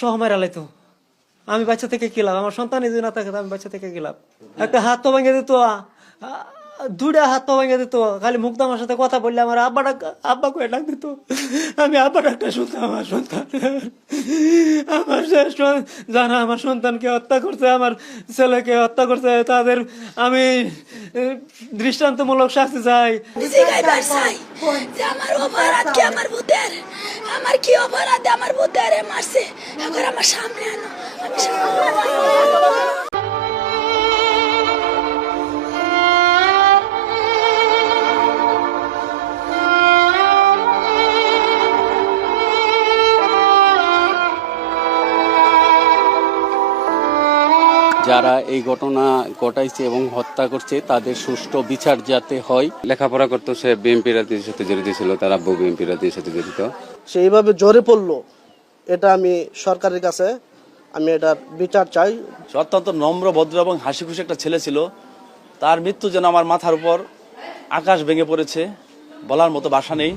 সহ মারা লাইতো। আমি বাচ্চা থেকে গেলাম আমার সন্তান যদি না থাকে আমি বাচ্চা থেকে গেলাম একটা হাত তো ভেঙে দিত দুইটা হাত তো ভেঙে দিত। খালি মুক্ত আমার সাথে কথা বললে আমার আব্বা আব্বা করে ডাক দিত। আমি আব্বা ডাকটা শুনতাম, আমার সন্তান। আমার যারা আমার সন্তানকে হত্যা করছে, আমার ছেলেকে হত্যা করছে, তাদের আমি দৃষ্টান্তমূলক শাস্তি চাই। আমার আমার আমার কি অপরাধে? আমার ভূতের মারছে। এখন আমার সামনে আনো। আমি সামনে যারা এই ঘটনা ঘটাইছে এবং হত্যা করছে তাদের সুষ্ঠু বিচার যাতে হয়। লেখাপড়া করতো সে বিএনপি রাজনীতির সাথে জড়িত ছিল তার আব্বু বিএনপি রাজনীতির সাথে জড়িত সে এইভাবে জোরে পড়ল এটা আমি সরকারের কাছে আমি এটার বিচার চাই। সে অত্যন্ত নম্র ভদ্র এবং হাসি খুশি একটা ছেলে ছিল। তার মৃত্যু যেন আমার মাথার উপর আকাশ ভেঙে পড়েছে বলার মতো বাসা নেই।